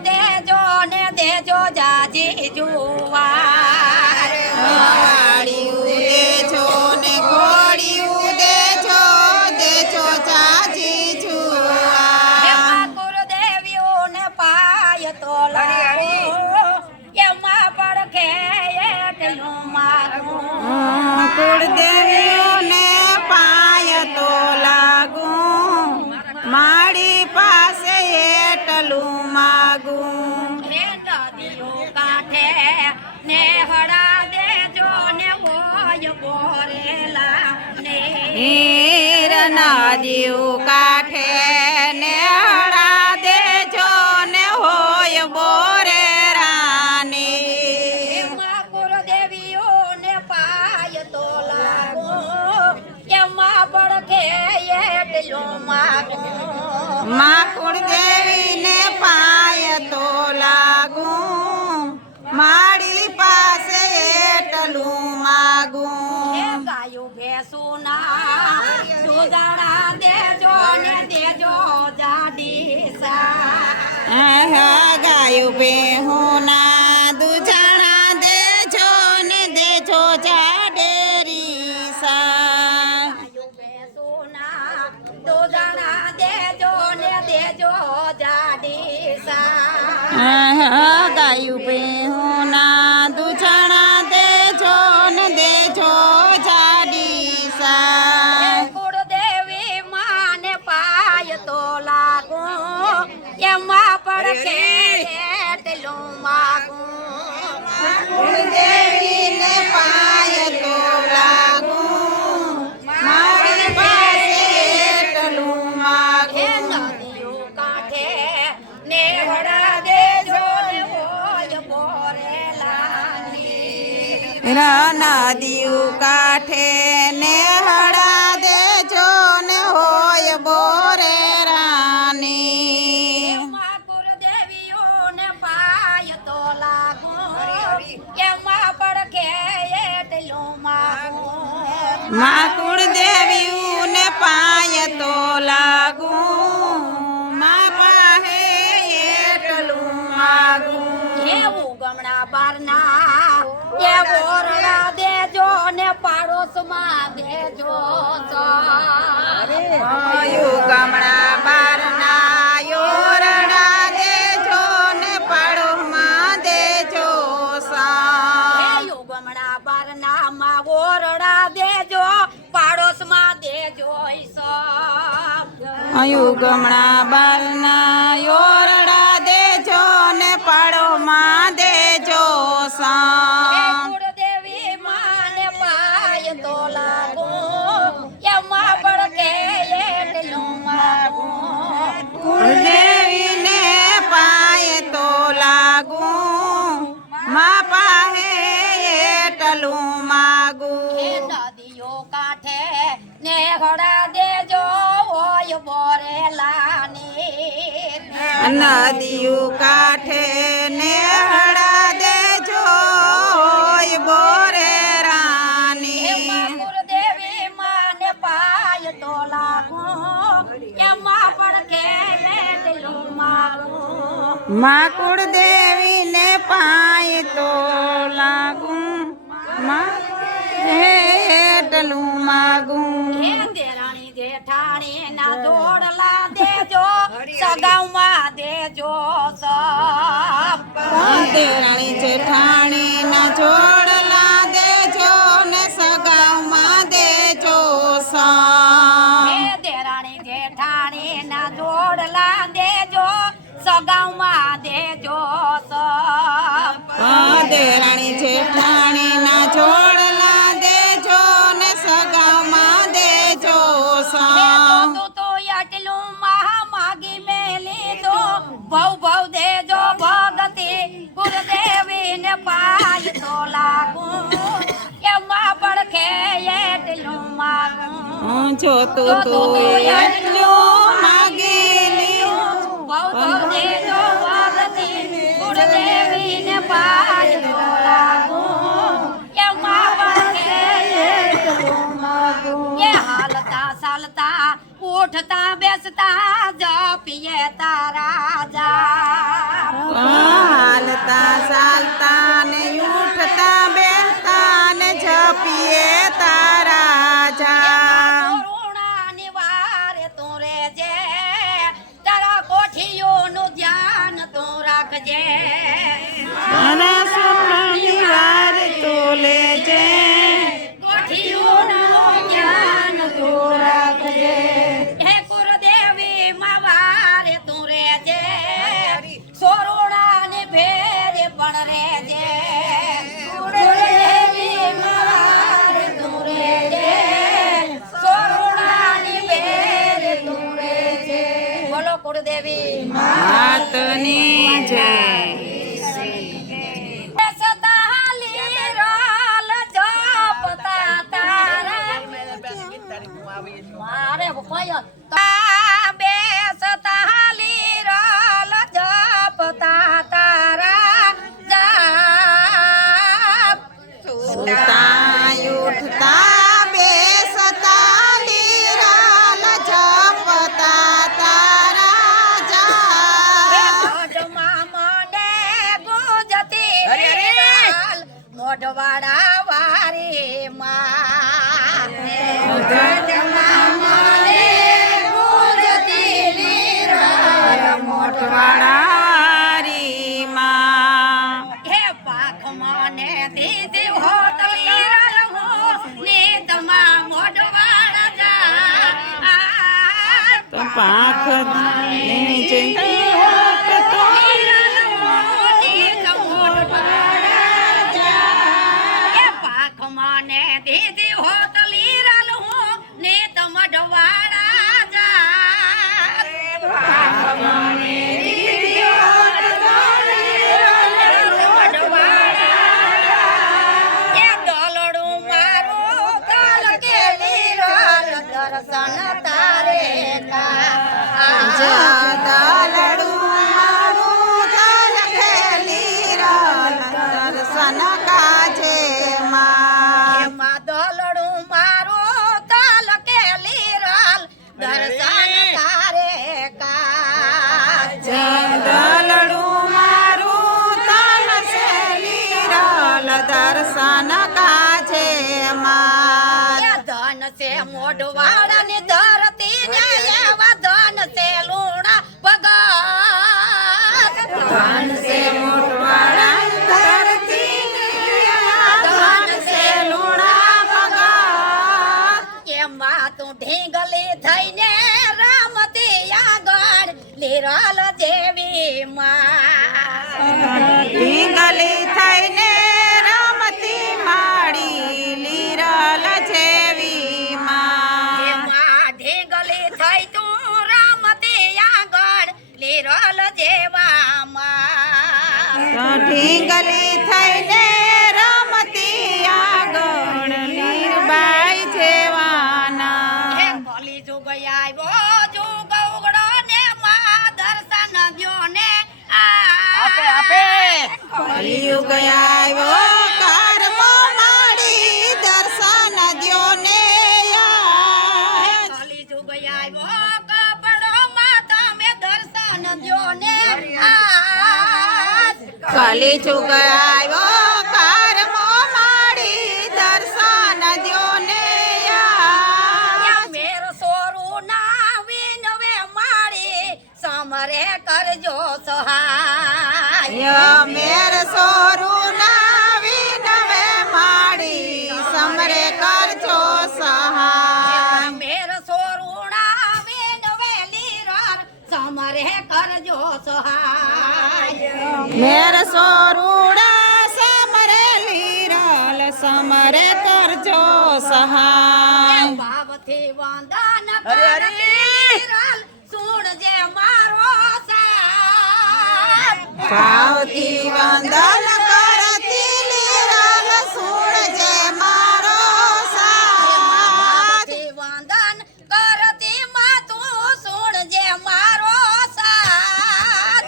દેજો ને દેજો જાજી જુવાર વાળિયું દેજો ને ઘોડિયું દેજો દેજો જાજી જુવાર ગુરુદેવીઓને પાય તો લાવો એમાં પડખે એટલું મારું કુળદેવીઓને પાય તો લાગુ મારી પાસે એટલું માગું હે નદીઓ કાંઠે ને હડા દેજો ને હોય બોરેલા ને હીર નદીઓ કાંઠે ને હડા દેજો ને હોય બોરે રાની એમાં ગુરુદેવીઓને પાય તો લાગો એમાં પડખે એટલું માગું માં કુળદેવીને પાય તો લાગુ મારી પાસે એટલું માગું ગાયું ભેંસુના દૂધાણા દેજો ને દેજો જાડી સા ગાયું બેહુના દૂધાણા દેજો ને દેજો જાડેરી સા ભેંસુના દૂધાણા દેજો ને દેજો જાડી સા ગાયું બેહુના દૂધાણા દેજો ને દેજો જાડી સા કુળદેવી માને પાય તો લાગુ એમાં પડખે એટલું માગું કુળદેવીને પાય તો લાગુ મારી પાસે એટલું હે માગું નદીઓ કાંઠે ને વડા દેજો ને હોય બોરેલા નદીયું કાંઠે ને હડા દેજો ને હોય બોરે રાની ગુરુદેવીઓને પાય તો લાગુ એમાં પડખે એટલું માગું માં કુળદેવીને પાય તો લાગુ માં પાસે એટલું માગું એવું ગમણા બારના એ બોરડા દેજો ને પાડોશમાં દેજો ગમણા બારના યોરડા દેજો ને પાડોમાં દેજો સા ગમણા બારના માં બોરડા દેજો પાડોશમાં દેજો ગમણા બારના યોરડા દેજો ને પાડોમાં દેજો સા કુળદેવી માને પાય તો લાગુ એમાં પડકે એટલું માગું કુળદેવીને પાય તો લાગુ મા પાસે એટલું માગું નદીઓ કાંઠે ને હડા દેજો હોય બોરેલા નદીયું કાંઠે ને હડા દેજો હોય બોરે રાની ગુરુદેવી માને પાય તો લાગુ એમાં પડકે એટલું માગું માં કુળદેવીને પાય તો લાગુ માં એટલું માગું હે દેરાણી જેઠાણી ના જોડલા દેજો સગાઉમાં દેજો સપ દેરાણી જેઠાણી ના જોડલા દેજો ને સગાઉમાં દેજો સા હે દેરાણી જેઠાણી ના જોડલા દેજો સગાઉમાં દેજો સપ દેરાણી જેઠાણી ના જોડલા દેજો ને સગામાં દેજો સા તો એટલું મહા માગી મેલી તો ભવ ભવ દેજો ભગતિ ગુરુદેવી ને પાય તો લાગુ એમાં પડખે એટલું માગું જો તું એટલું માગી લ્યું ભવ ભવ દેજો ભગતિ ગુરુદેવી ને પાય તો લાગુ એમાં પડખે એટલું માગું એ હાલતા ચાલતા ઉઠતા બેસતા જપીએ તારા જાપ હાલતા ચાલતા ને ઉઠતા બેસતા ને જપીએ તારા જાપ કરુણાની વારે તું રેજે તારા કોઠીઓનું ધ્યાન તું રાખજે મારા સુખની વાર તો લેજે કોઠીઓનું ધ્યાન તું રાખજે હે કુળદેવી માં વારે તું રેજે સોરુણાની ભેરે પણ રેજે કુળદેવી માં વારે તું રેજે સોરુણાની ભેરે તું રેજે બોલો કુળદેવી માતની જય સતાલી રોલ જપતા તારા મારે ભોય બેસતાલી રોલ જપતા તારા જાપ સુતા ઉઠતા બેસતા લીરાલ જપતા તારા જાપ મોઢમાં મને ગુંજતી લાલ મોઢવાડા વારી માં મોઢમાં મને ગુંજતી લાલ મોટવાડારી માં હે પાખ મને દીધી હોતલી રહું નીતમાં મોઢવાડા જા તો પાંખ નીચે મને દીદી હોતલી રલ હું ને તમઢવાડા જા મને દીદી હોતલી રલ તમઢવાડા એ દોલડું મારું કાલ કેલી રલ દર્શન તારે કા દાલડું મારું તલ ખેલી રલ દર્શન કાજે માં એમાં દોલડું મારું તલ કેલી રલ દર્શન તારે કાજ દાલડું મારું તલ ખેલી રલ દર્શન કાજે માં એ ધન છે મોઢવાડા ની ધરતી ને એવા ધન છે લુણા ભગત ધન સે મોટવાડા ધરતી ધન સે લુણા ભગત એમાં તું ઢીંગલી થઈને રમતી આગળ લીરલ જેવી માં ઢીંગલી થઈને રમતી માડી લીરલ જેવી માં એમાં ઢીંગલી થઈ તું રમતી આગળ લીરલ જેવા માં ઢીંગલી થઈને રમતી આગળ લીરબાઈ જેવાના હે ભલી જુગ આવ્યો જુગ ઉગડો ને માં દર્શન દ્યો ને કલિયુગ આવ્યો કર્મો માડી દર્શન દ્યો ને ભલી જુગ આવ્યો કપડો માં તમે દર્શન દ્યો ને કલિયુગ આવ્યો કર્મો માડી દર્શન દ્યો ને મેર સોરું ના વિનવે માડી સમરે કરજો સહાય મેર સોરું ના વિનવે માડી સમરે કરજો સહાય મેર સોરુણા વિનવે લીરર સમરે કરજો સહાય મેર સોરુડા સમરે લીરલ સમરે કરજો સહાય ભાવથી વંદન કરતી લીરલ સુણજે મારો સાથ ભાવથી વંદન કરતી લીરલ સુણજે મારો સાથ ભાવથી વંદન કરતી માં તું સુણજે મારો સાથ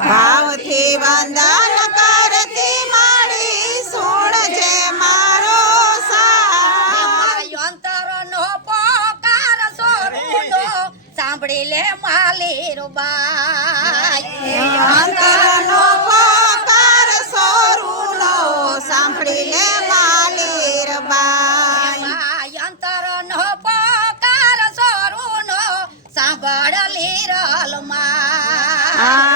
ભાવથી વંદન કરતી માડી સુણજે મારો સાથ અંતરનો પોકાર સોરુનો બાઈ અંતરનો પોકાર સોરુનો સાંભળી લે માલીર બાઈ અંતરનો પોકાર સોરુનો સાંભળ લીરલ માં